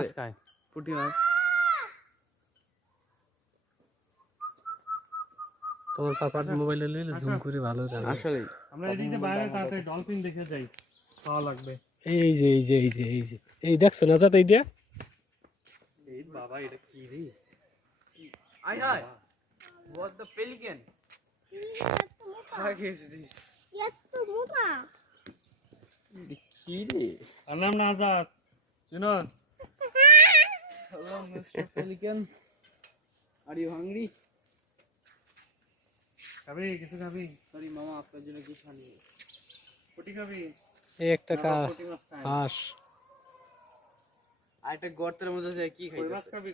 মাছ খায়, পুঁটি মাছ। তোমার পাপার মোবাইলে লইলে জুম করে ভালো জানো। আসলে আমরা এদিকে বাইরে তাড়াতাড়ি ডলফিন দেখে যাই, খাওয়া লাগবে। এই যে এই যে এই যে এই যে এই দেখছো না যাতে এইটা এই বাবা এটা কি রে? আই হাই what the pelican what is this কি রে আর নাম না Azad, চিনোস? hello Mr. Pelican are you hungry খাবি কিছু খাবি? sorry মামা আপনার জন্য কিছু আনিয়ে পুটি খাবি? এই একটা পুটি মাছ খায়। হাঁস আর একটা গর্তের মধ্যে কি কই মাছ খাইতেছে খাবি?